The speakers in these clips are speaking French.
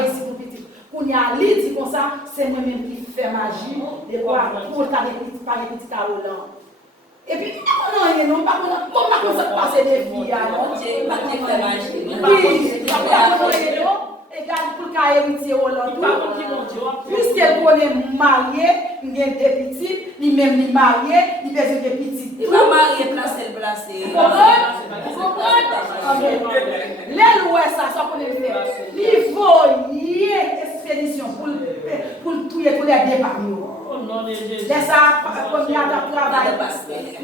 réussi pour petit. Pour y aller, dit comme ça, c'est moi-même qui fais magie, et quoi, pour le petit Caroline. Et puis, non, pas comme ça passer des filles. Oui, et garde pour qu'à hériter Hollande. Puisqu'elle connaît marié, il y a des petits, lui-même il marié, il besoin de petits. Il va marier, placer. Vous comprenez? L'aile ouest, ça qu'on est fait. Il faut y ait expédition pour tous les départs. Laisse ça, comme il y a de travail.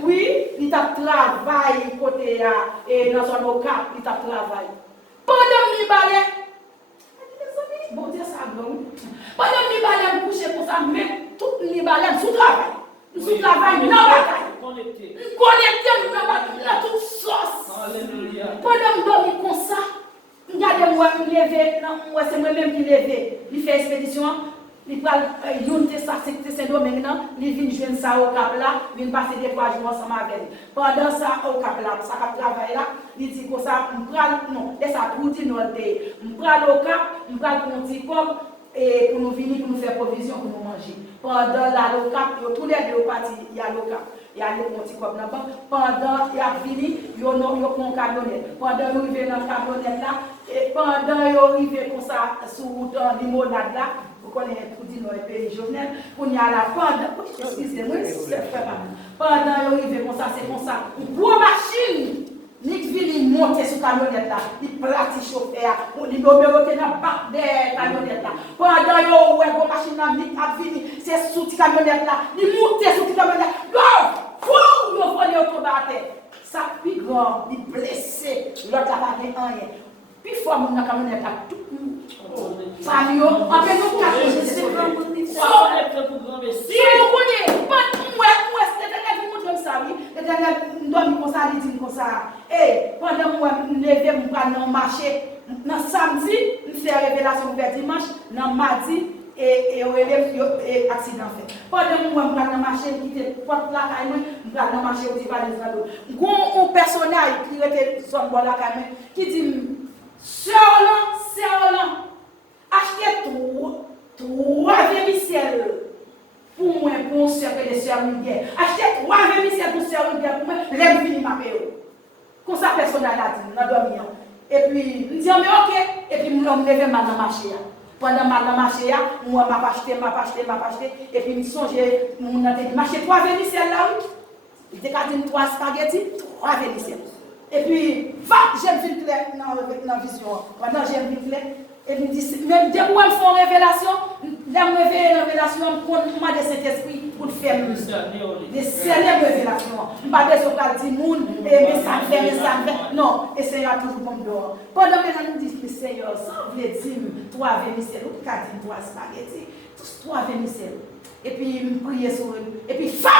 Oui, il a travaillé côté et dans son cap, il a travaillé. Pendant qu'il balait, bon Dieu ça bon. Pendant qu'il balait coucher pour ça, mais tout le balait sous travail. Sous travail, non bataille. Connecté, dans toute sauce. Alléluia. Pendant que dormi comme ça, regardez-moi, me lever, c'est moi-même qui lever. Il fait expédition. Il va yonter ça, c'est Saint-Domingue, il vient jouer ça au cap là, il vient passer des 3 jours ensemble avec. Pendant ça, au cap là, ça cap travail là, il dit que ça, non, et ça tout dit non, je prends au cap, je prends pour un petit cop, et pour nous venir, pour nous faire provision, pour nous manger. Pendant là, au cap, tous les deux partis, il y a le cap. Il y a le petit cop là-bas. Pendant il y a fini, il y a un camionnette. Pendant il arrive dans le camionnette là, et pendant il arrive comme ça, sous la limonade là, vous connaissez tout dit dans les pays journal, on y a la pendant, excusez-moi, pendant il arrive comme ça, c'est comme ça, une grosse machine, ni vient monter sur la camionnette là, il pratique chauffeur, on lui met dans le bac des camionnettes là. Pendant il y a une machine là, il a fini, c'est sous la camionnette là, il monte sur la camionnette, il faut aller au combattre. Ça plus grand, il blessé, l'autre n'a pas rien. Puis faut mon camionnette là tout famille en fait nous quatre c'est vraiment si vous connaissez pas moi c'est vous montre ça oui l'éternel dormi comme ça il dit comme ça et pendant moi lever me prendre dans marché dans samedi me faire révélation vers dimanche dans mardi et accident fait pendant moi me prendre dans marché quitter porte la caille moi me prendre dans marché au divan les ado un personnage qui était son bon la caille qui dit Serlan, achetez 3 vermicelles pour moi, pour un cercle de sœur Miguel. Achetez 3 vermicelles pour sœur Miguel pour moi, l'aime fini ma paix. Comme ça, personne n'a dit, n'a dormi. Et puis, je dis, mais ok, et puis, je me lève mal dans le marché. Pendant mal dans le marché, moi, je m'a acheté, et puis, je songe, je m'achète 3 vermicelles là, oui. Il était 3 spaghettis, 3 vermicelles. Et puis, va, j'aime vite dans la vision. Pendant j'aime vite et puis, même dès que je fais une révélation, je me réveille une révélation pour moi de cet esprit pour faire des certaines révélations. Je ne vais pas dire que mais ça me fait. Non, et Seigneur toujours bon dehors. Pendant que je me dis, Seigneur, ça veut dire 3 vermicelles, ou 3 spaghettis, tous 3 vermicelles. Et puis, je me prie sur eux. Et puis, fa!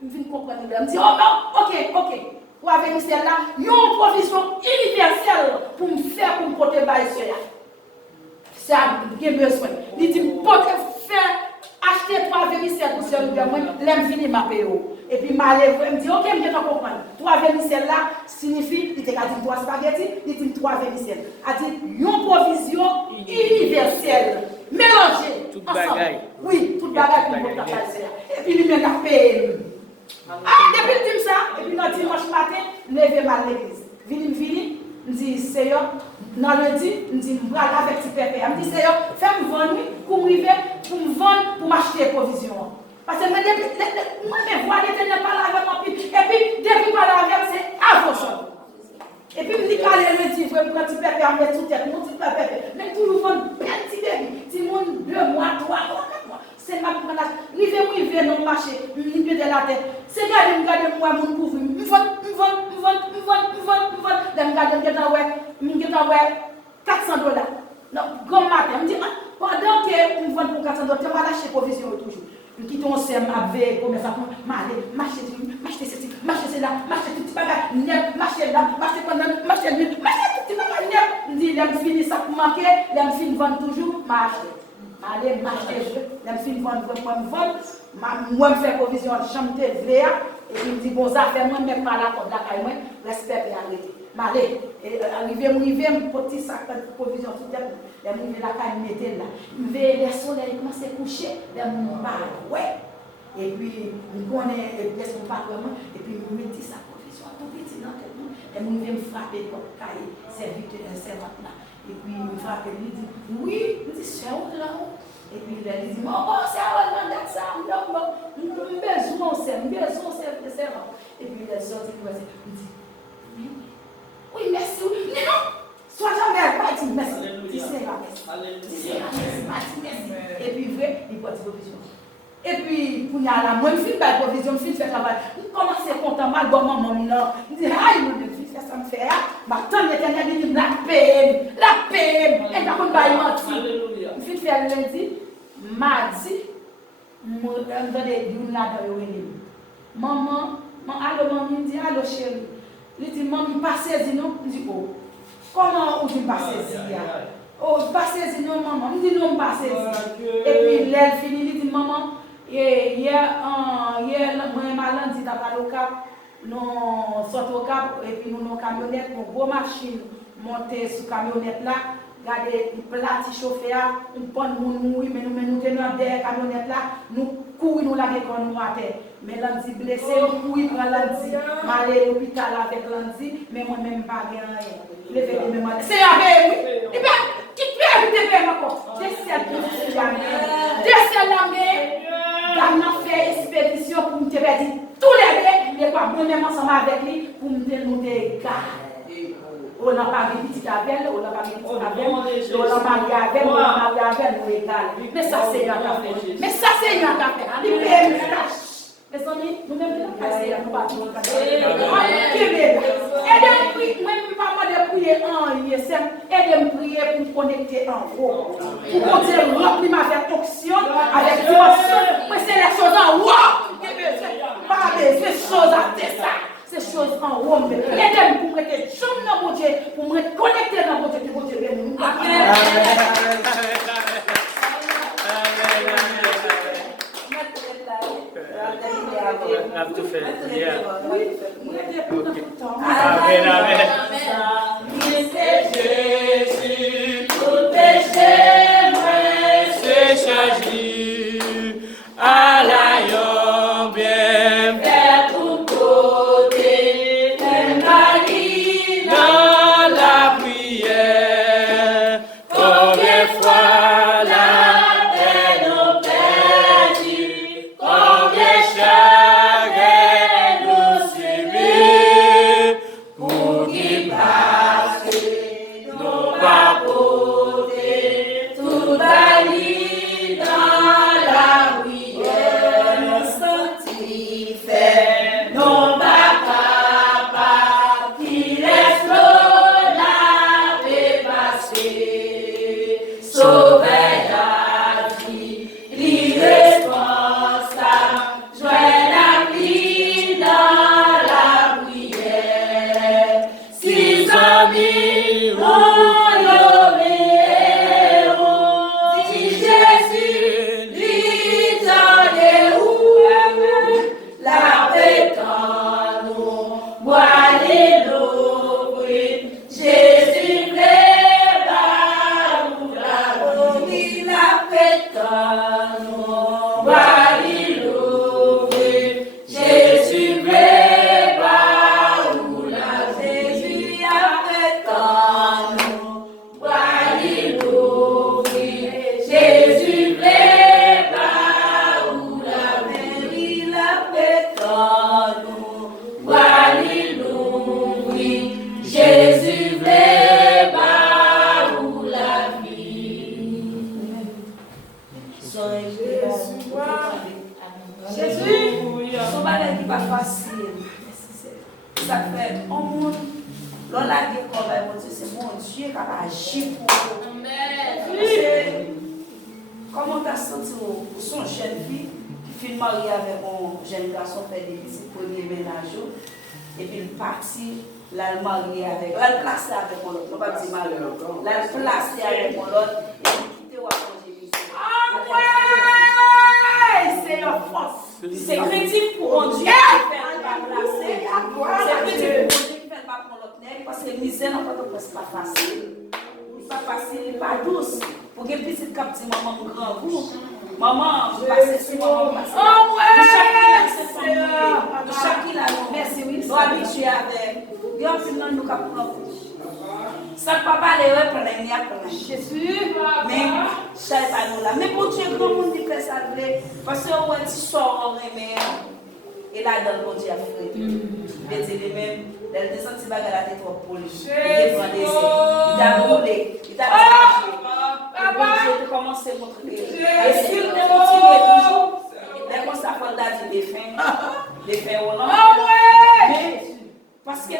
Je viens comprendre. Je me dis, oh non, ok. Pour avec là, une provision universelle pour me faire pour me porter par cela. Ça a besoin. Il dit, pour faire acheter 3 vermicelles pour ce moi, l'aime finir ma PO. Et puis, ma lèvre, me dit, ok, je vais comprendre. 3 vermicelles là signifie, il dit 3 spaghettis, il dit 3 vermicelles. Il dit, une provision universelle, mélangée, ensemble. Oui, tout bagaille pour me porter par cela. Et puis, lui-même la paix. Depuis le ça, et puis dans dimanche matin, lever mal l'église. Vini, me dit Seigneur, dans lundi, me dit me aller avec petit pépé. Me dit Seigneur, fais-moi vendre pour m'acheter des provisions. Parce que moi mes voix l'éternel parle avec moi et puis depuis parler avec c'est avant. Et puis me dit qu'aller lundi, je vais me prendre petit pépé à mettre sous tête, mon petit pépé. Mais toujours vendre petit bébé, petit monde 2 mois, 3 mois, 4 mois. C'est ma prière. Rive dans le marché, je me de la tête. C'est garder moi, mon couvre. Je vends. Je me 400 $. Non, grand matin. Je me dis, pendant que je vends pour 400 $, je vais lâcher provision toujours. Je quitte un CM avec, comme ça, marcher ceci, marcher cela, marcher tout petit bagage, marcher là, marcher pendant, marcher lui, marcher tout petit bagage. Je me dis, je finis ça pour manquer, je finis vendre toujours, marcher. Allez, m'acheter, je me suis vendre, moi, je fais provision, chambre de verre, et il me dit, bon, ça fait moi, mais pas la porte, la caille, moi, respect et arrêter. Malé, arrivé, petit sac de provision tout le temps. Arrivé la caille, mettre là. Le soleil commence à coucher, mon bar, ouais. Et puis, on connaît, qu'est-ce qu'on parle vraiment, et puis, on met sa provision, tout petit dans le monde. Et on vient me frapper comme caille, serviteur, servante là. Et puis, il me frappe, il dit, oui, il dit, c'est où là? Et puis, il dit, oh, c'est un mandat, ça, non, besoin, c'est servant. Et puis, il est sorti, il dit, oui, merci, non, sois jamais pas dit merci. Dis c'est la merci. Et puis, vrai, il porte provision. Et puis, pour y aller, moi, je fais la provision, je fais le travail. Je commence à compter mal, bon, maman, non. Je dis, aïe, je fais ça, me fait, maintenant, l'éternel dit, la peine, et par contre, il m'a dit, je fais faire lundi, mardi, je vais dire, maman, allô, maman, il dit, allô, chérie. Il dit, maman, pas saisi, non? Il dit, oh, comment vous ne pas saisi? Oh, pas saisi, non, maman. Il dit, non, pas saisi. Et puis, l'aile finit, il dit, maman, hier, moi, maman, dit, t'as au cap, nous sortons au cap, et puis nous, nos camionnettes, nos gros machines, monter sous camionnette là, regardez, il plati chauffeur, on prend nous, mais nous tenons derrière camionnette là, nous courons, nous la déconnons nous à terre. Mais lundi blessé, nous courons pour lundi, aller à l'hôpital avec lundi, mais moi-même pas rien. C'est avec oui. Et bien, qui peut éviter faire encore? Descends la main, on fait expédition pour me faire dire tous les deux, et quoi, moi-même ensemble avec lui, pour me dire nous des gars. On n'a pas de petite avec, on n'a pas de petite avec, on n'a pas de avec, on n'a pas de avec, nous égal. Mais ça, c'est un café. Mais ça, c'est un café. Mes amis, nous-mêmes, nous passer à nous battre. Aidez-moi, même pas de prier en ISM, aidez-moi prier pour connecter en haut. Pour continuer à remplir ma fonction avec dimension. Mais c'est les choses en haut. Pas des choses à ça. Ces choses en haut. Aidez-moi pour mettre chambre dans mon Dieu, pour me connecter dans mon Dieu, pour mon Dieu. Have to finish. Yeah. Amen. Amen. Jésus, tout péché, C'est chargé à la bien vers tout côté, même Marie, dans la prière. Combien fois la peine nous perdue, combien chagrin nous subit, pour qu'il passe nos pas côté, tout Ali dans la prière, sanctifie, non pas capable, qui laisse l'eau laver passer, sauver la vie, l'irresponsable, joindre la vie dans la prière, si amis ont l'homme, si Jésus lui donne où la paix dans nous, boire l'eau, Jésus prépare où la paix dans nous, boire l'eau, Jésus prépare où Jésus a fait dans nous, boire l'eau, Jésus prépare où la paix dans nous, boire l'eau, Jésus prépare où la vie. Jésus, son bagage n'est pas facile. Ça fait un monde. L'on a dit qu'on va dire c'est mon Dieu qui a agi pour vous. Comment tu as senti pour son jeune fille qui finit marié avec un jeune garçon, fait des visites pour les ménages, et puis il partit, là, marié avec, là, placé avec mon autre, on va dire marié, là, placé avec mon autre, et puis quitter ou à congé. Ah ouais! C'est une force. C'est critique pour mon Dieu qui fait pas placer. C'est critique pour mon Dieu qui fait pas pour l'autre nègre parce que Pour que petite capte maman grand goût. Maman, vous passez si maman passe. Oh ouais! Chacun a merci oui. Nous habitués avec. Yo fin nous cap prendre. Ça papa les reprendre ni après. Jésus. Mais ça pas nous là. Mais pour Dieu grand monde dit que ça vrai parce que on petit sort mais et là dans le Dieu a fait. Il dit les mêmes elle descend si bagarre la tête trop poli. Il prend des il t'a roulé, il t'a je commence à montrer. Et s'il ne continue toujours, dès qu'on s'affronte à des fins au nom. Mais parce que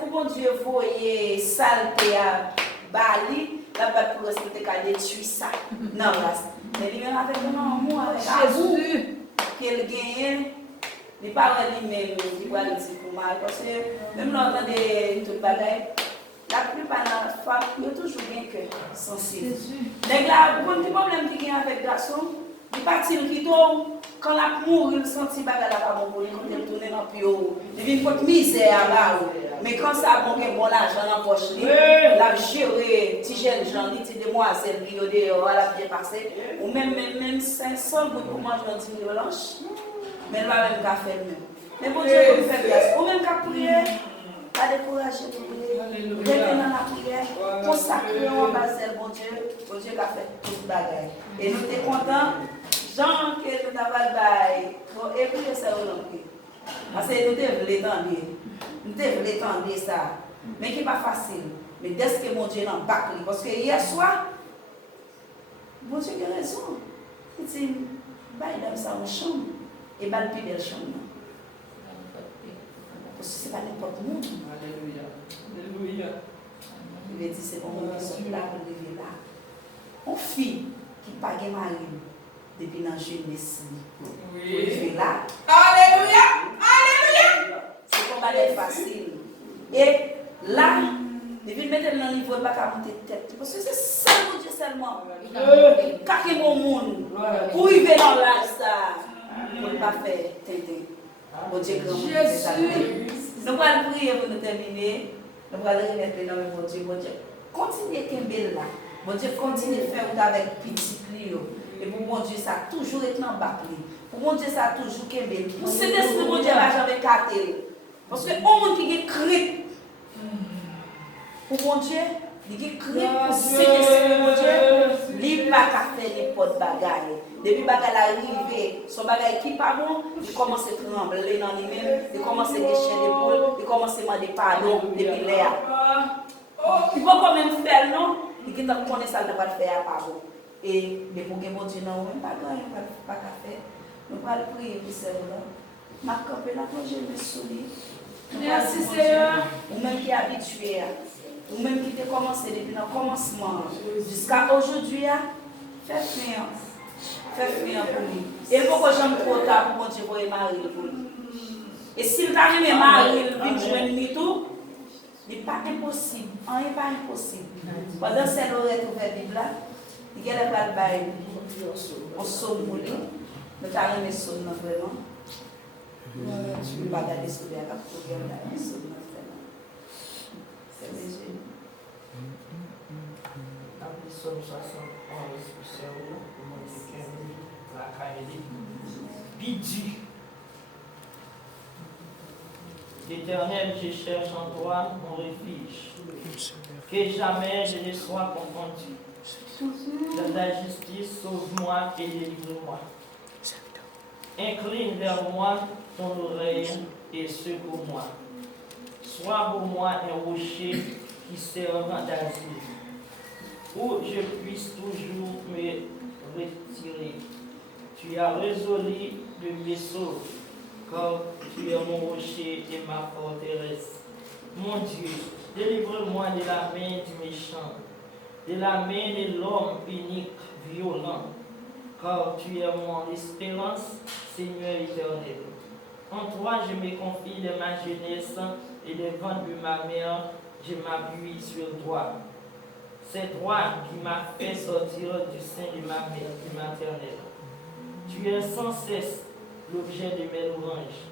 pour bon Dieu, voyez saleté à Bali, la pas pour respecter qu'à détruire ça. Non, là. Mais lui-même avec un amour, avec Jésus, qu'il gagne, les parents lui-même, qui voient le dire pour moi. Parce que même là, on entend des toutes bagailles. La plupart de la femmes, ils ont toujours bien cœur sensible. Les gars, beaucoup de problèmes qui ont avec les garçons, ils partent qui tombent, quand la mort, ils sentent que la pas bon pour lui, quand ils tournent dans le pio, ils viennent pour misère à bas. Mais quand ça a bon l'argent dans la poche, la gérer, petit jeune gens, les petites demoiselles qui ont dehors, la bien passé, ou même 500 gouttes pour manger dans 10 000 blanches, mais elle va même qu'à faire le même. Mais bon Dieu, vous faites grâce, ou même qu'à prier. Pas décourager de prier, rester dans la prière, consacrer en bas bon Dieu qui a fait toute bagaille. Et nous sommes contents, Jean, que nous avons bail, et prier ça au nom. Parce que nous devons l'étendre ça, mais qui n'est pas facile. Mais dès que mon Dieu n'en bat, parce que hier soir, mon Dieu a raison. Il dit, bail dans sa chambre, et bail plus belle chambre. Parce que ce n'est pas n'importe monde. Alléluia. Alléluia. Il a dit c'est bon, on sont là pour vivre là. Une fille qui n'a pas de mari depuis la jeunesse. Pour vivre là. Alléluia. Alléluia. C'est pas mal facile. Et là, depuis maintenant dans le niveau, il ne va pas monter de tête. Parce que c'est ça, mon Dieu seulement. Quand il mon monde, pour vivre dans l'âge, ça, pour ne pas faire tintin. Bon Dieu, nous allons prier pour nous terminer. Nous allons remettre dans le bon Dieu. Bon Dieu, continuez Kembel là. Bon Dieu, continuez à faire avec petit Clio. Et pour mon Dieu, ça a toujours été en bas. Pour mon Dieu, ça a toujours Kembel. Pour cet esprit, mon Dieu, va jamais capter. Parce que au monde qui est crit, pour mon Dieu, il est crit pour cet esprit, mon Dieu, il n'a pas faire n'importe bagaille. Depuis bagaille arrivé, son bagaille qui pas bon, il commence à trembler dans lui-même, il commence à déchirer l'épaule, il commence à demander pardon depuis l'air. Il va quand même faire non, il dit qu'on connaît ça, il ne va pas faire pas bon. Et mais pour que mon Dieu non, même pas grand, il va pas faire. Nous allons prier pour celle-là. Ma campé la plongée me sourit. Merci Seigneur. Ou même qui est habitué, ou même qui a commencé depuis le commencement jusqu'à aujourd'hui, fais confiance. Fais confiance pour lui. Et pourquoi j'aime trop tard pour mon Dieu pour marier pour lui. Et s'il t'arrive à marier, il vient jouer une tout, il n'est pas impossible. Il n'est pas impossible. Pendant que c'est l'oreille ouverte de là, il y a le bal bail. On somme pour lui. Nous t'arrivons à somme vraiment. Tu ne peux pas garder ce que tu as pour regarder ce que tu as. C'est léger. Après Somme 71, spécial, mon Dieu, la Kaeli, Bidi. L'Éternel, je cherche en toi mon refuge. Que jamais je ne sois confondu. Dans ta justice, sauve-moi et délivre-moi. Incline vers moi ton oreille et secours-moi. Sois pour moi un rocher qui serve d'asile, où je puisse toujours me retirer. Tu as résolu de me sauver, car tu es mon rocher et ma forteresse. Mon Dieu, délivre-moi de la main du méchant, de la main de l'homme unique, violent, car tu es mon espérance, Seigneur éternel. En toi, je me confie de ma jeunesse et des ventres de ma mère, je m'appuie sur toi. C'est toi qui m'as fait sortir du sein de ma mère, du maternel. Tu es sans cesse l'objet de mes louanges.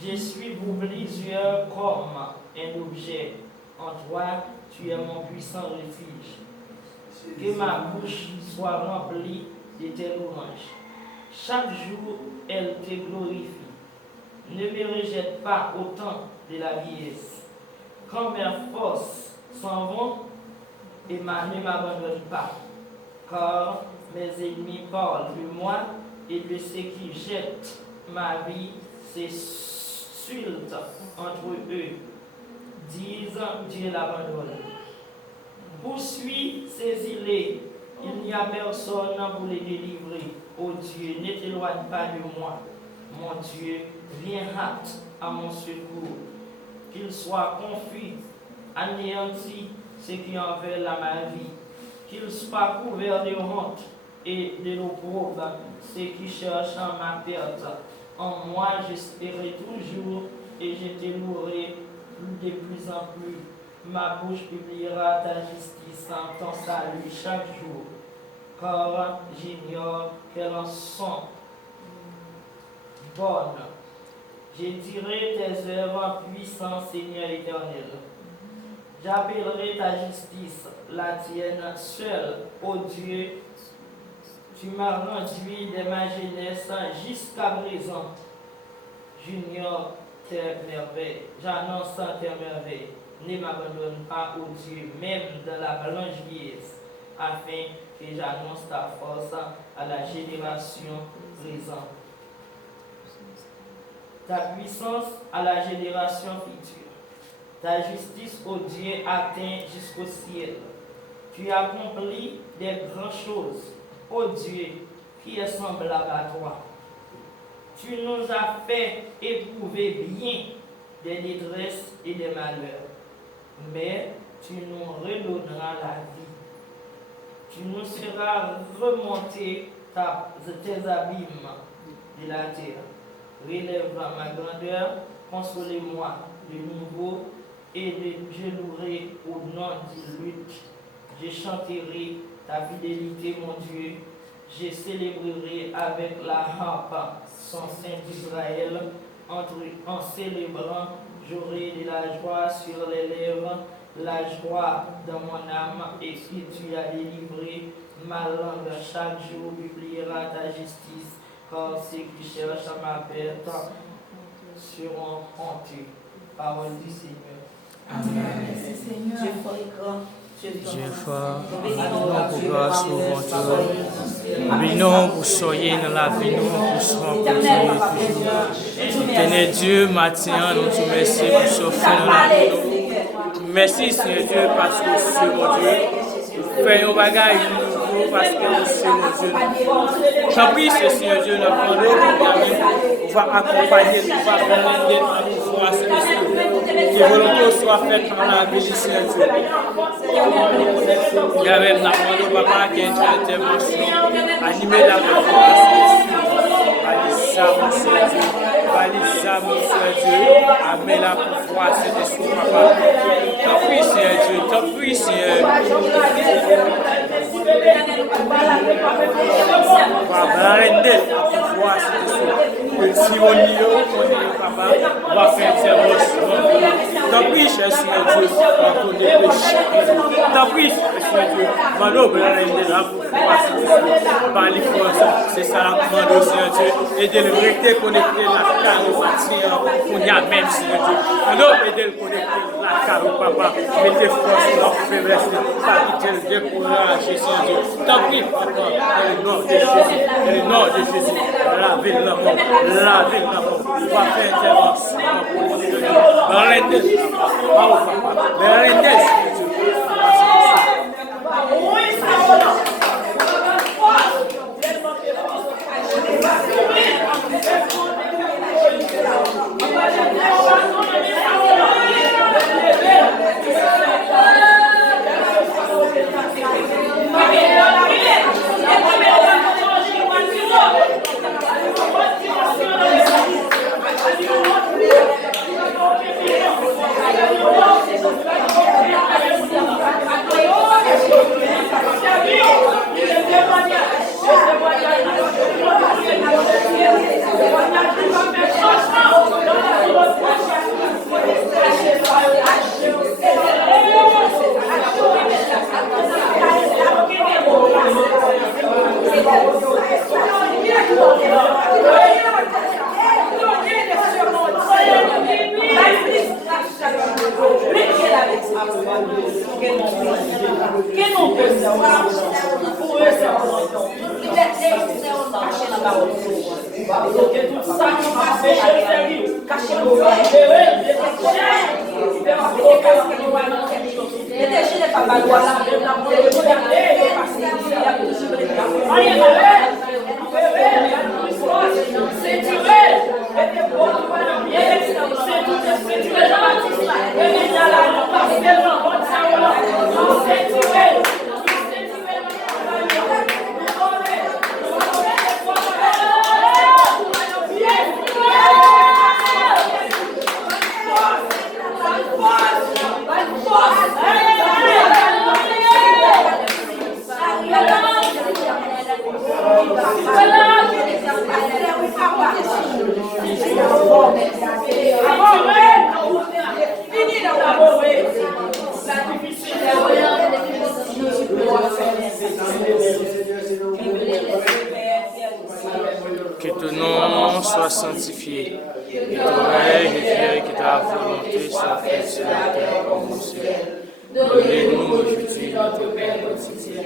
Je suis pour plusieurs comme un objet. En toi, tu es mon puissant refuge. que ma bouche soit remplie de tes louanges. Chaque jour, elle te glorifie. Ne me rejette pas au temps de la vieillesse. Quand mes forces s'en vont, et ne m'abandonne pas, car mes ennemis parlent de moi et de ceux qui jettent ma vie s'insultent entre eux, disent Dieu l'abandonne. Poursuis, saisis-les, il n'y a personne pour les délivrer. Ô Dieu, ne t'éloigne pas de moi. Mon Dieu, viens hâte à mon secours. Qu'il soit confus, anéanti ceux qui en veulent à ma vie. Qu'il soit couvert de honte et de l'opprobre ceux qui cherchent ma perte. En moi j'espérai toujours et je te louerai de plus en plus. Ma bouche publiera ta justice en ton salut chaque jour, car j'ignore qu'elles en sont bonnes. Je dirai tes œuvres puissantes, Seigneur éternel. J'appellerai ta justice, la tienne seule, ô Dieu. Tu m'as rendu de ma jeunesse jusqu'à présent. J'ignore tes merveilles, j'annonce tes merveilles. Ne m'abandonne pas, ô Dieu, même dans la blanche vieillesse, afin que j'annonce ta force à la génération présente. Ta puissance à la génération future. Ta justice, ô Dieu, atteint jusqu'au ciel. Tu accomplis des grandes choses, ô Dieu, qui est semblable à toi. Tu nous as fait éprouver bien des détresses et des malheurs, mais tu nous redonneras la vie. Tu nous feras remonter tes abîmes de la terre. Relève ma grandeur, consolez-moi de nouveau, et je louerai au nom de lutte. Je chanterai ta fidélité, mon Dieu. Je célébrerai avec la harpe son Saint d'Israël. En célébrant, j'aurai de la joie sur les lèvres, la joie dans mon âme, et si tu as délivré ma langue chaque jour publiera ta justice, car ceux qui cherchent à ma perte seront honteux. Parole du Seigneur. Amen. Merci Seigneur. Dieu fort et grand. Dieu fort, nous pour grâce au ventre. Oui, non, pour soyez dans la vie, nous pour soyez toujours. Éternel Dieu, matin, nous te remercions pour ce faire dans la vie. Merci Seigneur Dieu, parce que c'est mon Dieu. Fais un bagage nouveau parce que c'est mon Dieu. J'en prie, Seigneur Dieu, nous on va accompagner, on va prendre à nous voir, Seigneur Dieu. Que volonté soit faite dans la vie du Seigneur Dieu. Il y avait un papa qui a une intervention, animé la valisa mon Seigneur Dieu, amène la pouvoir, c'était sous papa. T'en prie, Seigneur Dieu, t'en prie, Seigneur. Si on y est, papa, on va faire intervention. T'en prie, cher Seigneur Dieu, pour les péchés. T'en prie, Seigneur Dieu, manobre la reine de la pouvoir, par les forces, c'est ça la commande, Seigneur Dieu, et de le rester connecté la carreau, qu'on y a même, Seigneur Dieu. Manobre et de le connecter la carreau, papa, mettez force dans leur faiblesse, pas quitter le décourage, Seigneur Dieu. T'en prie, papa, dans le nom de Jésus, dans le nom de Jésus, lavez la mort, lavez la mort, on va faire intervention pour le Seigneur. Rendez, papa, rendez, Seigneur Dieu. Thank you. tout ça qui va pécher le sérieux. Cachez-vous. Que ton nom soit sanctifié, que ton règne vienne, que ta volonté soit faite sur la terre comme au ciel. Donnez-nous aujourd'hui notre pain quotidien.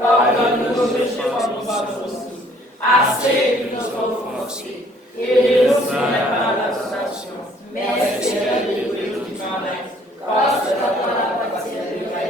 Pardonne-nous nos offenses, assez de nos offenses, et ne nous mène pas à la tentation, mais espère-nous de tout mal, car c'est la partie de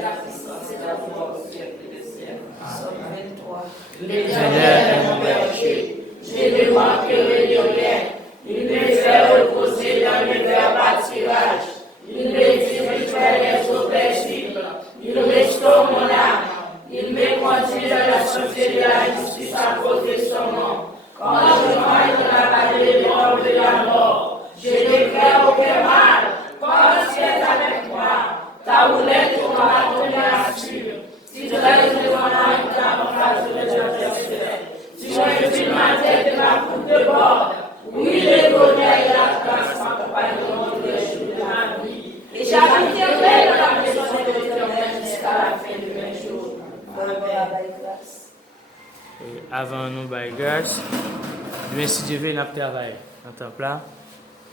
la puissance et la gloire du Dieu des cieux. Somme 23. L'Éternel est mon berger. Je ne manquerai de rien. Il me fait reposer dans les verts pâturages. Il me dirige vers les eaux paisibles. Il restaure mon âme. Il me conduit dans la santé de la justice à cause de son nom. Quand je marche dans la vallée de l'ombre de la mort, je ne crains aucun mal, car tu es avec moi. Ta roulette et ton bâton m'assurent. Tu dresses devant moi une table en face de l'adversaire. Tu retires ma tête de la coupe de bord. Oui, le bonheur et la grâce m'accompagneront tous les jours de ma vie. Et j'habiterai dans la maison de l'Éternel jusqu'à la fin de mes jours. Avant nous, by grâce, merci Dieu, nous avons travaillé en temps plat.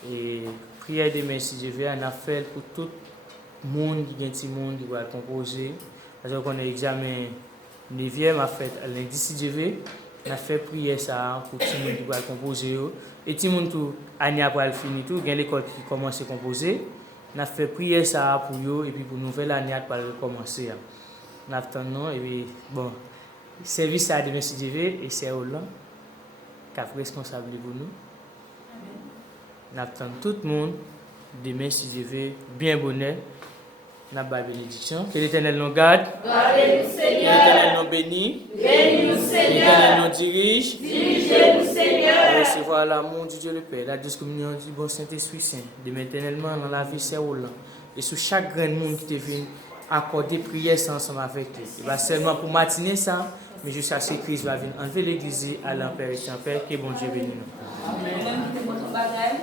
Et prière de merci Dieu, on a fait pour tout le monde qui a un petit monde qui va composer. Parce qu'on a examen 9e, a fait lundi si Dieu. On a fait prière ça pour tout le monde qui va composer. Et tout le monde tout année après fini tout, il y a l'école qui commence à composer. On a fait prière ça pour eux et puis pour nouvelle année pour recommencer. On attend et puis bon, service à demain si Dieu et c'est Hollande qui est responsable pour nous. On attend tout le monde demain si Dieu bien bonheur. N'a pas bénédiction. Que l'Éternel nous garde. Gardez-nous, Seigneur. Que l'Éternel nous bénisse. Bénis-nous, Seigneur. Que l'Éternel nous dirige. Dirigez-nous, Seigneur. Recevoir l'amour du Dieu le Père, la douce communion du bon Saint-Esprit Saint, de maintenant dans la vie, c'est Hollande. Et sur chaque grand monde qui te vient accorder prière ensemble avec lui. Et pas seulement pour matiner ça, mais jusqu'à ce que Christ va venir enlever l'église à l'Empère et Saint-Père. Que bon Dieu bénisse nous. Amen.